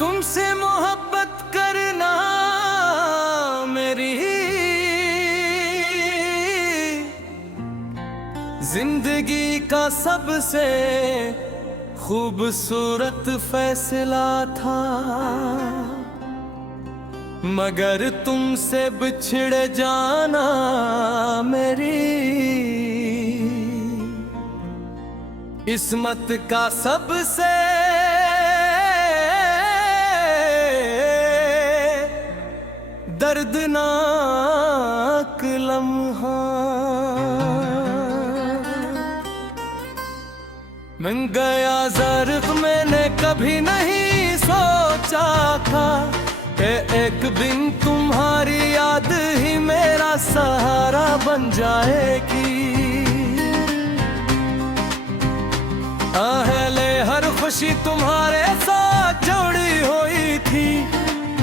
तुमसे मोहब्बत करना मेरी जिंदगी का सबसे खूबसूरत फैसला था, मगर तुमसे बिछड़ जाना मेरी किस्मत का सबसे दर्दनाक लम्हा। मैं गया ज़र्क, मैंने कभी नहीं सोचा था कि एक दिन तुम्हारी याद ही मेरा सहारा बन जाएगी। आहले हर खुशी तुम्हारे साथ जुड़ी हुई थी,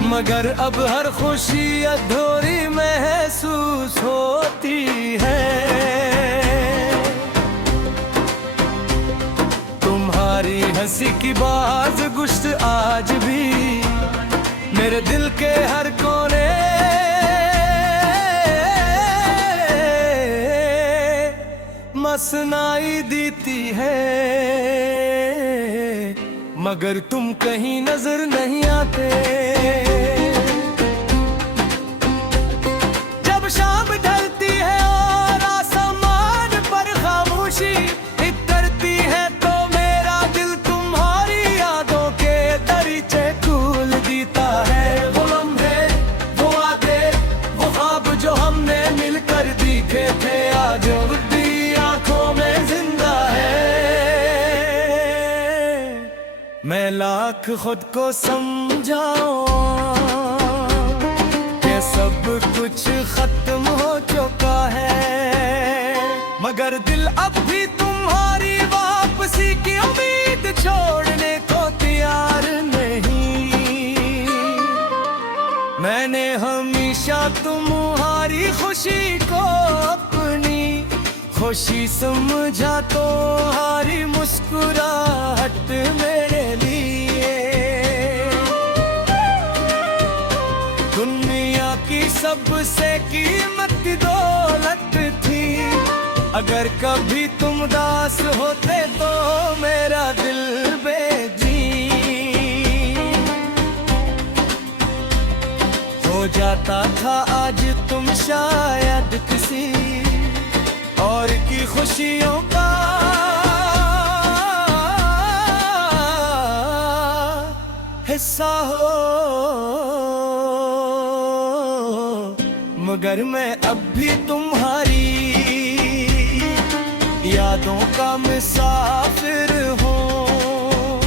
मगर अब हर खुशी अधूरी महसूस होती है। तुम्हारी हंसी की बाज गुश्त आज भी मेरे दिल के हर कोने मसनाई देती है, मगर तुम कहीं नजर नहीं आते। जब शाम ढलती है और आसमान पर खामोशी इतरती है, तो मेरा दिल तुम्हारी यादों के दरीचे खोल देता है। वो लम्हे, वो वादे, वो ख्वाब जो हमने मिलकर देखे थे, आज भी आंखों में जिंदा है। मैं लाख खुद को समझाऊं कि सब कुछ खत्म हो चुका है, मगर दिल अब भी तुम्हारी वापसी की उम्मीद छोड़ने को तैयार नहीं। मैंने हमेशा तुम्हारी खुशी को अपनी खुशी समझा, तो हारी मुस्कुराहट मेरे लिए दुनिया की सबसे कीमती दौलत थी। अगर कभी तुम उदास होते तो मेरा दिल बेजीं हो जाता था। आज तुम शायद किसी और की खुशियों का हिस्सा हो, मगर मैं अब भी तुम्हारी यादों का मुसाफिर हूँ,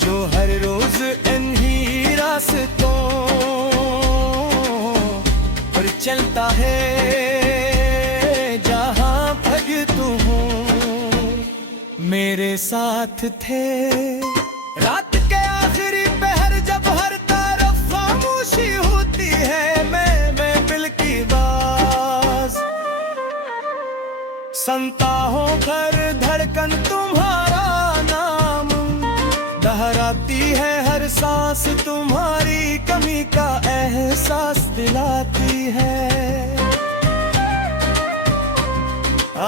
जो हर रोज इन्हीं रास्तों पर चलता है। मेरे साथ थे रात के आखिरी पहर, जब हर तरफ खामोशी होती है। मैं बिल की बाज सुनता हूँ, घर धड़कन तुम्हारा नाम दोहराती है। हर सांस तुम्हारी कमी का एहसास दिलाती है।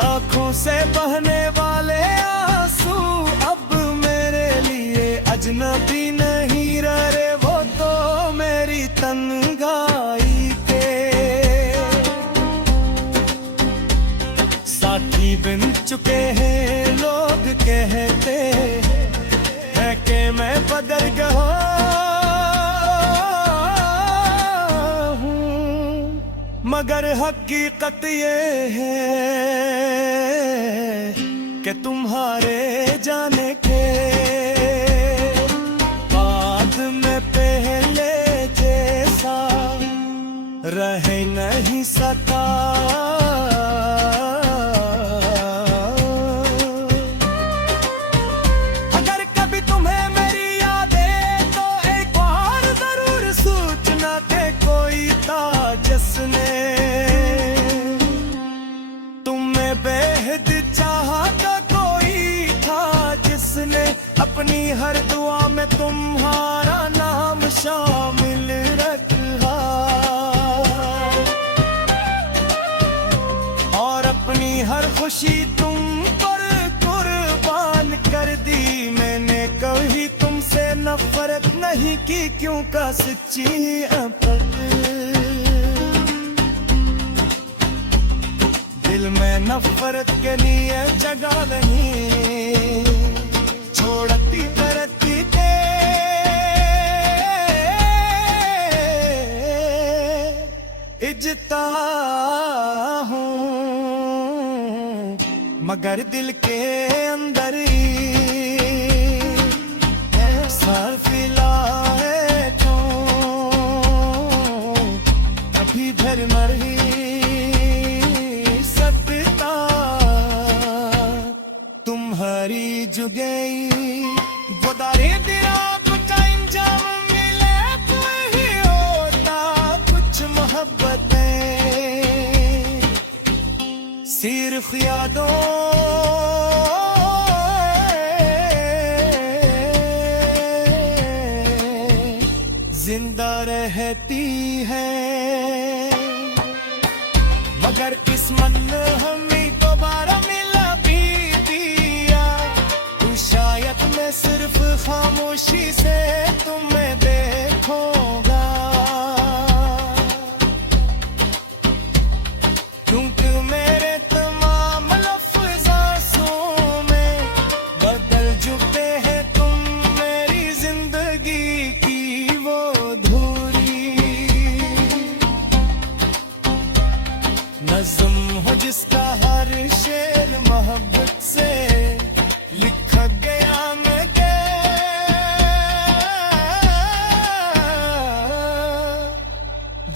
आँखों से बहने वाले आंसू अब मेरे लिए अजनबी नहीं रहे, वो तो मेरी तन्हाई के साथी बन चुके हैं। लोग कहते हैं कि मैं बदल गया हूँ, मगर हकीकत ये है कि तुम्हारे जाने के बाद में पहले जैसा रह नहीं सका। अगर कभी तुम्हें मेरी यादें तो एक बार जरूर सूचना दे, कोई था जिसने तुम्हें बेहद चाहा, तो कोई था जिसने अपनी हर दुआ में तुम्हारा नाम शामिल रखा और अपनी हर खुशी तुम पर कुर्बान कर दी। मैंने कभी तुमसे नफरत नहीं की, क्यों का सच्ची पर दिल में नफरत के लिए जगह नहीं, छोड़ती करती के इज्जता हूँ, मगर दिल के अंदर सर फिलाए तो कभी धर मरी सत्ता तुम्हारी जुगई वो दारे दिया टाइम जब मिले तो ही होता कुछ मोहब्बतें सिर्फ यादों जिंदा रहती है, मगर किस्मत ने हमें दोबारा मिला भी दिया। तू शायद मैं सिर्फ खामोशी से तुम्हें देखूंगा, क्योंकि मेरे तमाम लफ्ज़ों में बदल चुके हैं तुम मेरी जिंदगी की वो धूरी। नज़्म हो जिसका हर शेर मोहब्बत से लिखा गया मगर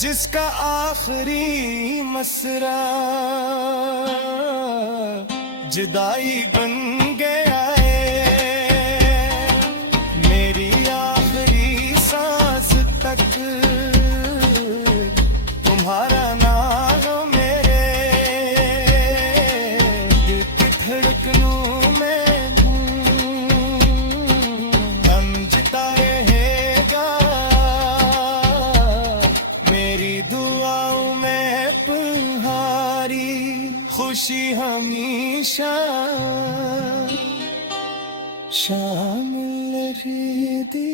जिसका आखिरी मसरा जुदाई बन गया है। मेरी आखिरी सांस तक तुम्हारा नाम मेरे दिल की धड़कनों में गमजता रहेगा। मेरी दुआओं में तुम्हारी खुशी हमेशा शामिल रहती।